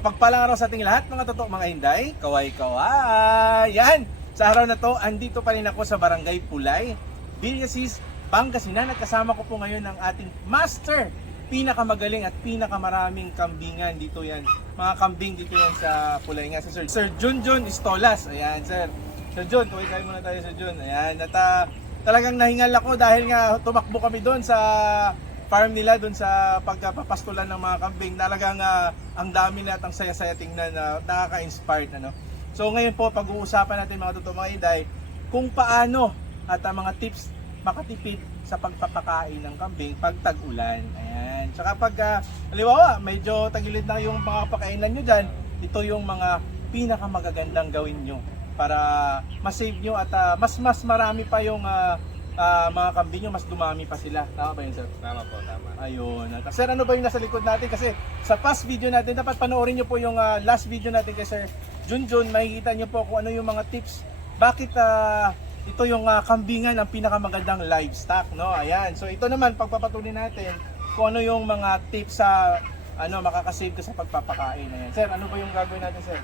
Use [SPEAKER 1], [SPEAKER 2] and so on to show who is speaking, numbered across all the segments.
[SPEAKER 1] Mapagpalang araw sa ating lahat mga totoo mga hinday. Kaway kaway. Yan. Sa araw na to, andito pa rin ako sa Barangay Pulay, Villasis, Pangasinan. At kasama ko po ngayon ang ating master pinakamagaling at pinakamaraming kambingan dito yan. Mga kambing dito yan sa Pulay nga sa Sir. Sir Junjun Istolas. Ayan, Sir. Sir Jun, kaway kayo muna tayo Sir Jun. Ayan, at ah, talagang nahingal ako dahil nga tumakbo kami doon sa farm nila doon sa pagpapastulan ng mga kambing. Talagang ah, ang dami na at ang saya-saya tingnan na nakaka-inspired ano. So ngayon po pag-uusapan natin mga totoo mga iday kung paano at ang mga tips makatipid sa pagpapakain ng kambing pag tag-ulan. Ayan. Tsaka pag uh, halimbawa, medyo tagilid na yung mga pakainan nyo dyan, ito yung mga pinakamagagandang gawin nyo para ma-save nyo at ah, mas mas marami pa yung ah, ah, mga kambing nyo, mas dumami pa sila. Tama ba yun, sir?
[SPEAKER 2] Tama po, tama.
[SPEAKER 1] Ayun. At, sir, ano ba yung nasa likod natin? Kasi sa past video natin, dapat panoorin nyo po yung ah, last video natin kay Sir Junjun. Makikita nyo po kung ano yung mga tips. Bakit ah, ito yung ah, kambingan ang pinakamagandang livestock, no? Ayan. So ito naman, pagpapatuloy natin kung ano yung mga tips sa ano makakasave ka sa pagpapakain. Ayan. Sir, ano ba yung gagawin natin, sir?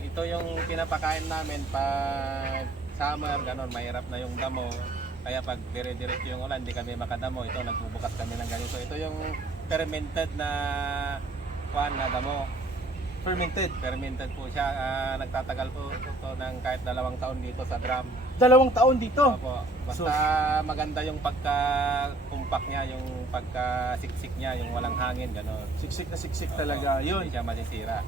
[SPEAKER 2] Ito yung pinapakain namin pag summer, ganun, mahirap na yung damo. Kaya pag dire-diretso yung ulan, di kami makadamo. Ito, nagbubukas kami ng ganito. Ito yung fermented na kuan na damo. Fermented. Fermented po siya. Ah, nagtatagal po ito ng kahit dalawang taon dito sa drum.
[SPEAKER 1] Dalawang taon dito.
[SPEAKER 2] Opo. Basta maganda yung pagka-compact niya, yung pagka-siksik niya, yung walang hangin, ganun.
[SPEAKER 1] Siksik na siksik Opo, talaga. Yun.
[SPEAKER 2] Hindi siya masisira.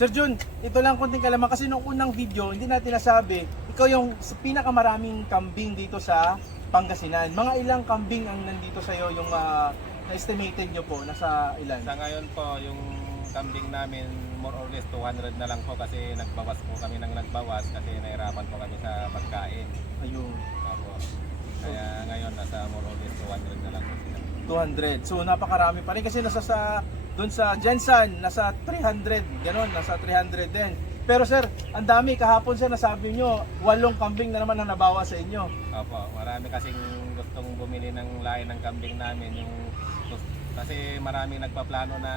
[SPEAKER 1] Sir Jun, ito lang konting kalaman kasi nung unang video, hindi natin nasabi, ikaw yung pinakamaraming kambing dito sa Pangasinan. Mga ilang kambing ang nandito sa iyo yung ah, na-estimated nyo po, nasa ilan?
[SPEAKER 2] Sa ngayon po, yung kambing namin more or less 200 na lang po kasi nagbawas po kami ng nagbawas kasi nahirapan po kami sa pagkain. Ayun, Opo. Kaya ngayon nasa more or less 200 na lang po sila.
[SPEAKER 1] 200. So napakarami pa rin kasi nasa sa doon sa Jensen, nasa 300, ganun, nasa 300 din. Pero sir, ang dami kahapon sir nasabi nyo, walong kambing na naman ang nabawa sa inyo.
[SPEAKER 2] Opo, marami kasing gustong bumili ng lahi ng kambing namin yung kasi maraming nagpaplano na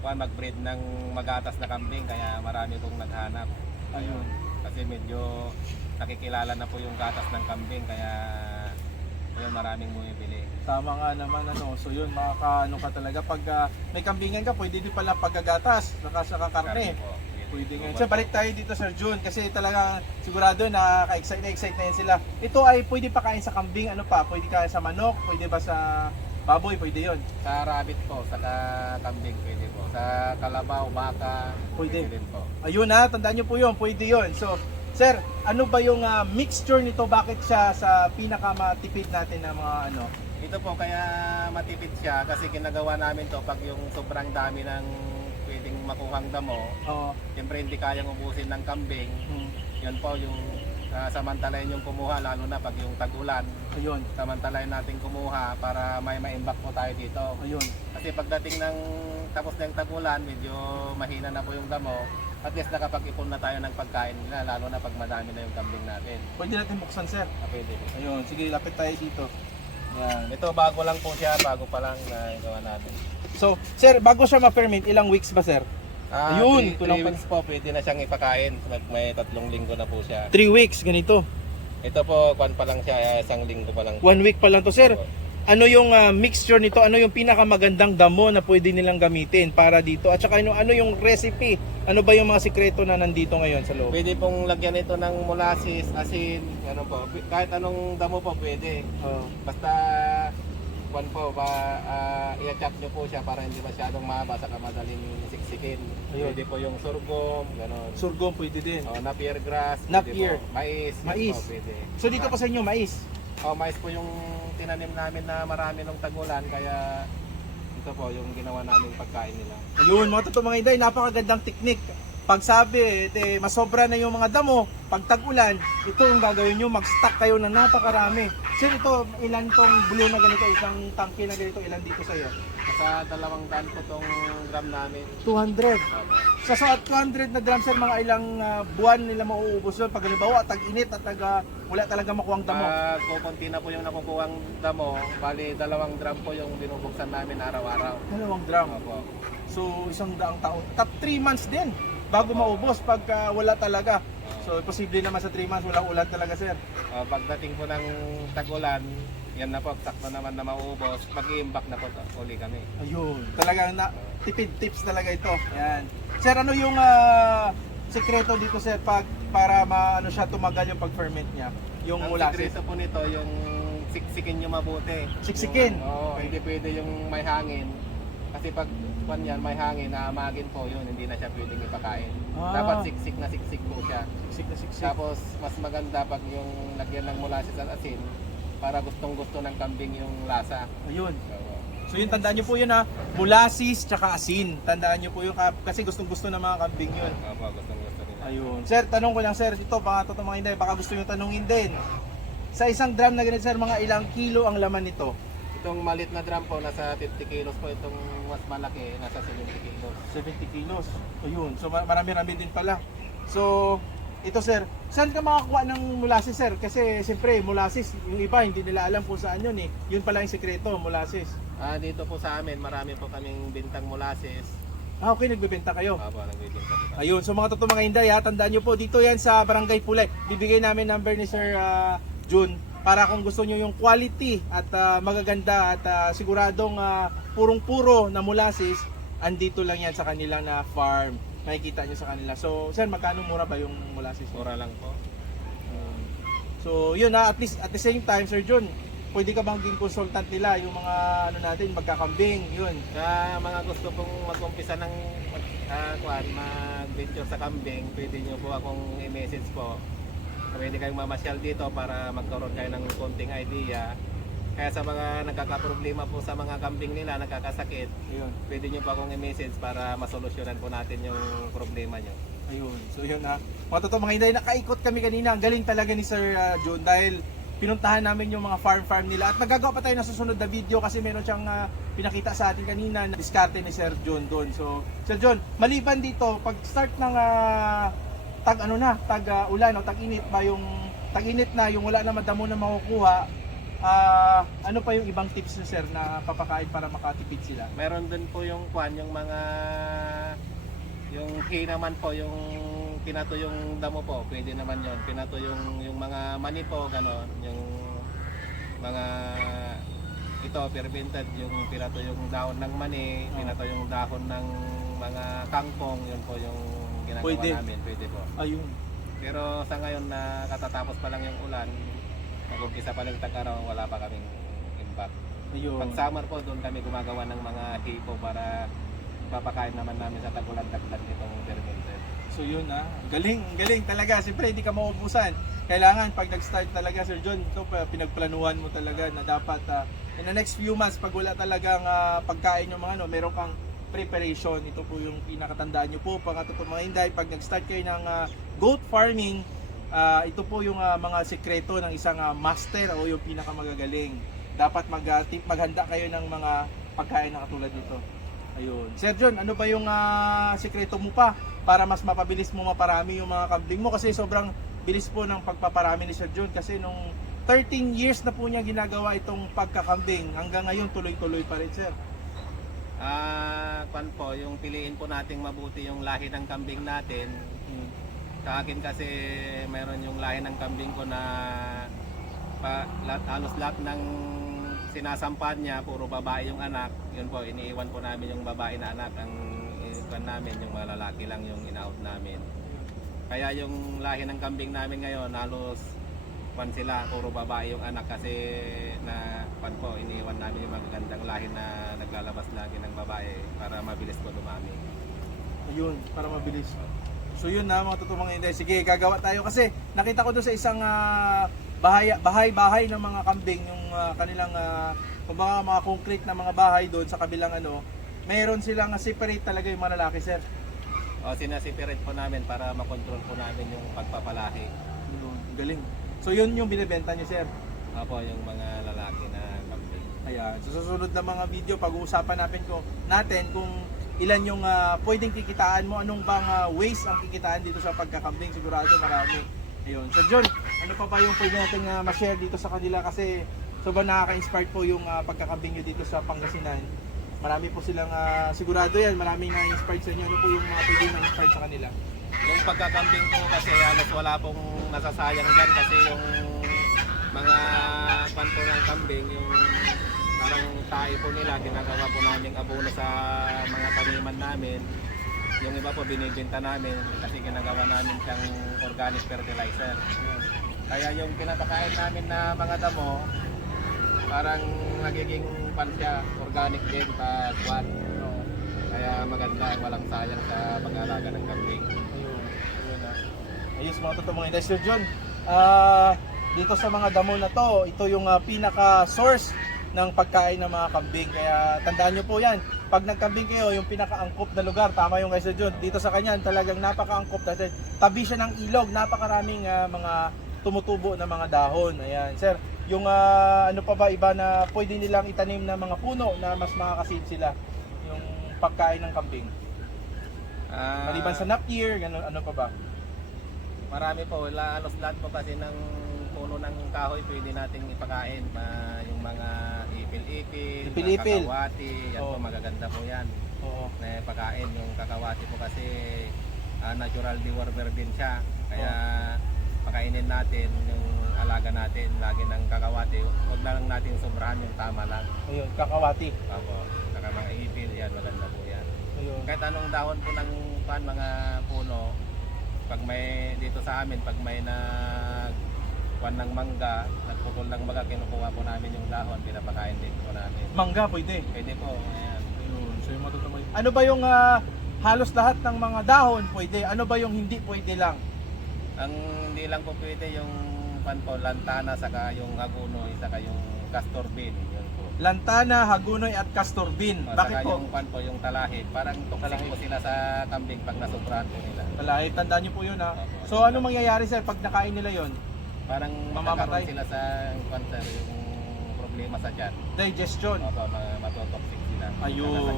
[SPEAKER 2] kuan mag-breed ng magatas na kambing kaya marami pong naghanap. Ayun. Kasi medyo nakikilala na po yung gatas ng kambing kaya yun maraming bumibili.
[SPEAKER 1] Tama nga naman ano. So yun, makakaano ka talaga pag ah, may kambingan ka, pwede din pala pagagatas, saka saka karne. Pwede nga. So balik tayo dito Sir Jun kasi talagang sigurado na ka-excite na excite na yan sila. Ito ay pwede pa kain sa kambing, ano pa? Pwede kain sa manok, pwede ba sa baboy, pwede yon.
[SPEAKER 2] Sa rabbit po, sa kambing pwede po. Sa kalabaw, baka, Pwede. din po.
[SPEAKER 1] Ayun na, tandaan nyo po yun, pwede yon. So, Sir, ano ba yung ah, mixture nito? Bakit siya sa pinakamatipid natin na mga ano?
[SPEAKER 2] Ito po kaya matipid siya kasi ginagawa namin to pag yung sobrang dami ng pwedeng makuhang damo. Oh, Siyempre hindi kayang ubusin ng kambing. hmm, Yan po yung uh, samantalayan yung kumuha lalo na pag yung tag-ulan. ayun, Samantalayan natin kumuha para may maimbak po tayo dito. ayun. Kasi pagdating ng tapos na yung tag-ulan, medyo mahina na po yung damo. At least nakapag-ipon na tayo ng pagkain nila, lalo na pag madami na yung kambing natin.
[SPEAKER 1] Pwede natin buksan, Sir. Ah, pwede. Ayun, sige, lapit tayo dito.
[SPEAKER 2] Yan. Ito bago lang po siya, bago pa lang na gawa natin.
[SPEAKER 1] So, Sir, bago siya ma-ferment, ilang weeks ba, Sir?
[SPEAKER 2] Ah, Ayun, three, kulang three pa- weeks po, pwede na siyang ipakain. Mag- May tatlong linggo na po siya.
[SPEAKER 1] 3 weeks, ganito.
[SPEAKER 2] Ito po, kwan pa lang siya, isang linggo pa lang.
[SPEAKER 1] One week pa lang to, Sir. Opo. Ano yung ah, mixture nito? Ano yung pinakamagandang damo na pwede nilang gamitin para dito? At saka ano, ano yung recipe? Ano ba yung mga sikreto na nandito ngayon sa loob?
[SPEAKER 2] Pwede pong lagyan ito ng molasses, asin, ano po, kahit anong damo po pwede. Oh. Basta kwan po, ba, ah, i-chop nyo po siya para hindi masyadong mahaba saka madaling siksikin. Ayun. Pwede po yung sorghum, gano'n.
[SPEAKER 1] Surgom pwede din.
[SPEAKER 2] Oh, napier grass, Napier. po. mais,
[SPEAKER 1] Mais. po, pwede. So dito pa sa inyo, mais.
[SPEAKER 2] Oh, mais po yung tinanim namin na marami nung tagulan kaya ito po yung ginawa naming pagkain nila.
[SPEAKER 1] Ayun, mga totoo mga inday, napakagandang teknik. Pag sabi, eh, masobra na yung mga damo, pag tag-ulan, ito ang gagawin nyo, mag-stock kayo ng napakarami. Sir, ito, ilan tong blue na ganito, isang tangke na ganito, ilan dito sa iyo?
[SPEAKER 2] Sa dalawang daan po tong gram namin. 200. Opo.
[SPEAKER 1] Sa sa 200 na drum sir, mga ilang ah, buwan nila mauubos yun. Pag halimbawa, tag-init at tag, ah, wala talaga makuwang damo.
[SPEAKER 2] Pag kukunti na po yung nakukuha damo, bali dalawang drum po yung binubuksan namin araw-araw.
[SPEAKER 1] Dalawang drum. Opo. So isang daang taon. Tap 3 months din bago maubos pagka wala talaga. So posible naman sa 3 months walang ulan talaga sir.
[SPEAKER 2] Ah, pagdating po ng tag-ulan, yan na po, sakto naman na mauubos, mag-iimbak na po to, uli kami.
[SPEAKER 1] Ayun. Talagang na tipid tips talaga ito. Yan. Sir ano yung ah, sekreto dito sir pag para maano siya tumagal yung pag-ferment niya? Yung Ang molasses. sikreto
[SPEAKER 2] po nito, yung siksikin nyo mabuti. Siksikin? Yung- Oo, hindi pwede yung may hangin. Kasi pag pan yan, may hangin, naamagin po yun, hindi na siya pwedeng ipakain. Ah. Dapat siksik na siksik po siya. Siksik na siksik. Tapos, mas maganda pag yung lagyan ng molasses at asin para gustong gusto ng kambing yung lasa.
[SPEAKER 1] Ayun. So yun, tandaan nyo po yun ha. Molasses tsaka asin. Tandaan nyo po yun ka- kasi gustong gusto ng mga kambing yun.
[SPEAKER 2] Opo, gustong gusto nila.
[SPEAKER 1] Ayun. Sir, tanong ko lang sir, ito baka totoo mga hindi, baka gusto nyo tanungin din. Sa isang drum na ganito sir, mga ilang kilo ang laman nito?
[SPEAKER 2] Itong malit na drum po, nasa 50 kilos po. Itong mas malaki, nasa 70 kilos.
[SPEAKER 1] 70 kilos. Ayun. So ma- marami-rami din pala. So, ito sir, saan ka makakuha ng molasses sir? Kasi siyempre, molasses, yung iba hindi nila alam kung saan yun eh. Yun pala yung sekreto, molasses.
[SPEAKER 2] Ah, dito po sa amin, marami po kaming bintang molasses.
[SPEAKER 1] Ah, okay, nagbebenta kayo.
[SPEAKER 2] Opo, nagbibinta po.
[SPEAKER 1] Ayun, so mga totoo mga hinday ha, tandaan nyo po, dito yan sa Barangay Pulay. Bibigay namin number ni Sir ah, Jun para kung gusto nyo yung quality at ah, magaganda at ah, siguradong ah, purong-puro na molasses, andito lang yan sa kanilang na farm. Makikita nyo sa kanila. So, sir, magkano mura ba yung molasses?
[SPEAKER 2] Mura lang po.
[SPEAKER 1] So, yun ha, at least at the same time, Sir Jun, pwede ka bang maging consultant nila, yung mga ano natin, magkakambing, yun.
[SPEAKER 2] Sa mga gusto pong mag-umpisa ng mag, ah, kuwan, mag-venture sa kambing, pwede nyo po akong i-message po. Pwede kayong mamasyal dito para magkaroon kayo ng konting idea. Kaya sa mga nagkakaproblema po sa mga kambing nila, nagkakasakit, Ayun. pwede nyo po akong i-message para masolusyonan po natin yung problema nyo.
[SPEAKER 1] Ayun. So yun ha. Mga totoo mga hinday, nakaikot kami kanina. Ang galing talaga ni Sir uh, John dahil pinuntahan namin yung mga farm-farm nila. At magagawa pa tayo ng susunod na video kasi meron siyang ah, pinakita sa atin kanina na diskarte ni Sir John doon. So, Sir John, maliban dito, pag start ng ah, tag ano na, tag ah, ulan o tag init ba yung tag init na, yung wala na madamo na makukuha, ah, ano pa yung ibang tips ni Sir na papakain para makatipid sila?
[SPEAKER 2] Meron din po yung kwan, yung mga yung hay naman po, yung pinato yung damo po, pwede naman yon Pinato yung, yung mga mani po, ganon. Yung mga ito, fermented, yung pinato yung dahon ng mani, Oh. pinato yung dahon ng mga kangkong, yun po yung ginagawa Pwede. namin, pwede po. Ayun. Pero sa ngayon na katatapos pa lang yung ulan, nag-umpisa pa lang tag-araw, wala pa kaming impact. Ayun. Pag summer po, doon kami gumagawa ng mga hipo para papakain naman namin sa tagulan dagdag nitong fermented.
[SPEAKER 1] So yun ah, galing, galing talaga. Siyempre hindi ka maubusan. Kailangan pag nag-start talaga Sir John, ito pinagplanuhan mo talaga na dapat ah, in the next few months pag wala talagang ah, pagkain yung mga ano, meron kang preparation. Ito po yung pinakatandaan nyo po. Pag totoo mga hinday, pag nag-start kayo ng ah, goat farming, ah, ito po yung ah, mga sekreto ng isang ah, master o yung pinakamagagaling. Dapat mag, ah, tip- maghanda kayo ng mga pagkain na katulad nito. Ayun. Sir John, ano ba yung ah, sekreto mo pa para mas mapabilis mo maparami yung mga kambing mo? Kasi sobrang bilis po ng pagpaparami ni Sir John kasi nung 13 years na po niya ginagawa itong pagkakambing. Hanggang ngayon tuloy-tuloy pa rin, Sir.
[SPEAKER 2] Ah, kwan po, yung piliin po nating mabuti yung lahi ng kambing natin. Sa akin kasi meron yung lahi ng kambing ko na pa, lahat, halos lahat ng sinasampan niya, puro babae yung anak. Yun po, iniiwan po namin yung babae na anak. Ang iniwan namin, yung mga lalaki lang yung in-out namin. Kaya yung lahi ng kambing namin ngayon, halos pan sila, puro babae yung anak kasi na pan po, iniiwan namin yung magagandang lahi na naglalabas lagi ng babae para mabilis po dumami.
[SPEAKER 1] Ayun, para mabilis. So yun na mga totoong mga hindi. Sige, gagawa tayo kasi nakita ko doon sa isang ah, bahay bahay bahay ng mga kambing yung ah, kanilang uh, kumbaga mga concrete na mga bahay doon sa kabilang ano, meron silang ah, separate talaga yung mga lalaki, sir.
[SPEAKER 2] O sinasiperate po namin para makontrol po namin yung pagpapalahi.
[SPEAKER 1] Yun, galing. So yun yung binebenta niyo, sir.
[SPEAKER 2] Opo, yung mga lalaki na kambing.
[SPEAKER 1] Ayan. So sa susunod na mga video, pag-uusapan natin kung natin kung ilan yung ah, pwedeng kikitaan mo, anong bang ah, ways ang kikitaan dito sa pagkakambing, sigurado marami. Ayun. So John, ano pa ba yung pwede natin ah, ma-share dito sa kanila kasi sobrang nakaka-inspired po yung ah, pagkakambing nyo dito sa Pangasinan. marami po silang ah, sigurado yan, maraming uh, inspired sa inyo. Ano po yung mga pwede na inspired sa kanila?
[SPEAKER 2] Yung pagkakambing ko kasi halos wala pong nasasayang dyan kasi yung mga panto ng kambing, yung parang tayo po nila, ginagawa po namin abono sa mga taniman namin. Yung iba po binibenta namin kasi ginagawa namin siyang organic fertilizer. Kaya yung pinapakain namin na mga damo, parang nagiging pan siya, organic din pa kwan. Kaya maganda, walang sayang sa pag-alaga ng kambing.
[SPEAKER 1] Ah. Ayos mga totoo mga. Sir John, ah, dito sa mga damo na to, ito yung ah, pinaka-source ng pagkain ng mga kambing. Kaya tandaan nyo po yan. Pag nagkambing kayo, yung pinaka-angkop na lugar, tama yung Sir John. Dito sa kanya, talagang napaka-angkop dahil tabi siya ng ilog. Napakaraming ah, mga tumutubo na mga dahon. Ayan, sir. Yung ah, ano pa ba iba na pwede nilang itanim na mga puno na mas makakasid sila yung pagkain ng kambing. Ah, Maliban sa napier, ganun, ano pa ba?
[SPEAKER 2] Marami po, wala, halos lahat po kasi ng puno ng kahoy pwede nating ipakain. Ma, yung mga ipil-ipil, Ipil-ipil. mga kakawati, yan Oo. po magaganda po yan. Oo. Na pakain yung kakawati po kasi ah, natural dewormer din siya. Kaya pakainin natin yung alaga natin lagi ng kakawati. Huwag na lang natin sobrahan yung tama lang.
[SPEAKER 1] Ayun, kakawati.
[SPEAKER 2] Opo, saka mga ipil yan, maganda po yan. Ayun. kahit anong dahon po ng pan mga puno pag may dito sa amin pag may nag kwan ng mangga nagpupul ng maga kinukuha po namin yung dahon pinapakain din po namin
[SPEAKER 1] Mangga pwede.
[SPEAKER 2] pwede po ayan.
[SPEAKER 1] Ayun, so yung matutumay. Ano ba yung ah, halos lahat ng mga dahon pwede? Ano ba yung hindi pwede lang?
[SPEAKER 2] ang hindi lang po pwede yung pan po lantana saka yung agunoy saka yung castor bean yun
[SPEAKER 1] po Lantana, hagunoy at castor bean. O, Bakit po? yung
[SPEAKER 2] pan po yung talahib parang Talahib. po sila sa kambing pag nasubrahan po nila
[SPEAKER 1] Palahit, tandaan niyo po yun ha. Opo. So ano mangyayari sir pag nakain nila yon?
[SPEAKER 2] parang Mamamatay. sila sa kwan sir, yung problema sa tiyan
[SPEAKER 1] Digestion.
[SPEAKER 2] Opo, matotoxic sila.
[SPEAKER 1] Ayun.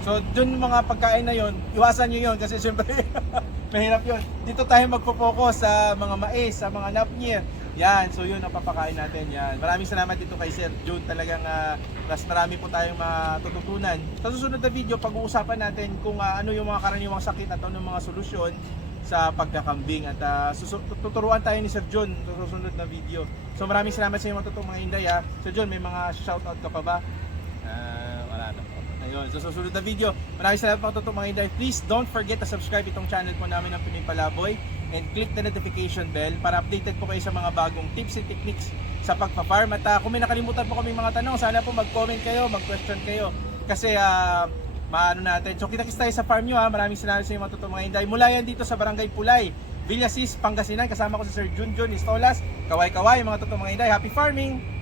[SPEAKER 1] So dun mga pagkain na yon, iwasan niyo yon kasi syempre mahirap yon. Dito tayo magpo-focus sa mga mais, sa mga napnier. Yan, so yun ang papakain natin yan. Maraming salamat dito kay Sir June. Talagang uh, mas marami po tayong matututunan. Sa susunod na video, pag-uusapan natin kung ah, ano yung mga karaniwang sakit at ano mga solusyon sa pagkakambing. At susu- tuturuan tayo ni Sir John sa susunod na video. So maraming salamat sa inyo mga totoong mga inday ha. Sir John, may mga shoutout ka pa ba?
[SPEAKER 2] Ah, wala na po.
[SPEAKER 1] Ayun, sa susunod na video. Maraming salamat mga totoong mga inday. Please don't forget to subscribe itong channel po namin ng Pinoy Palaboy and click the notification bell para updated po kayo sa mga bagong tips and techniques sa pagpa-farm. At ah, kung may nakalimutan po kami mga tanong, sana po mag-comment kayo, mag-question kayo. Kasi ah, maano natin. So kita-kits tayo sa farm nyo ha. Maraming salamat sa inyo mga totoong mga inday. Mula yan dito sa Barangay Pulay, Villasis, Pangasinan. Kasama ko si Sir Junjun Istolas. Kaway-kaway mga totoong mga inday. Happy farming!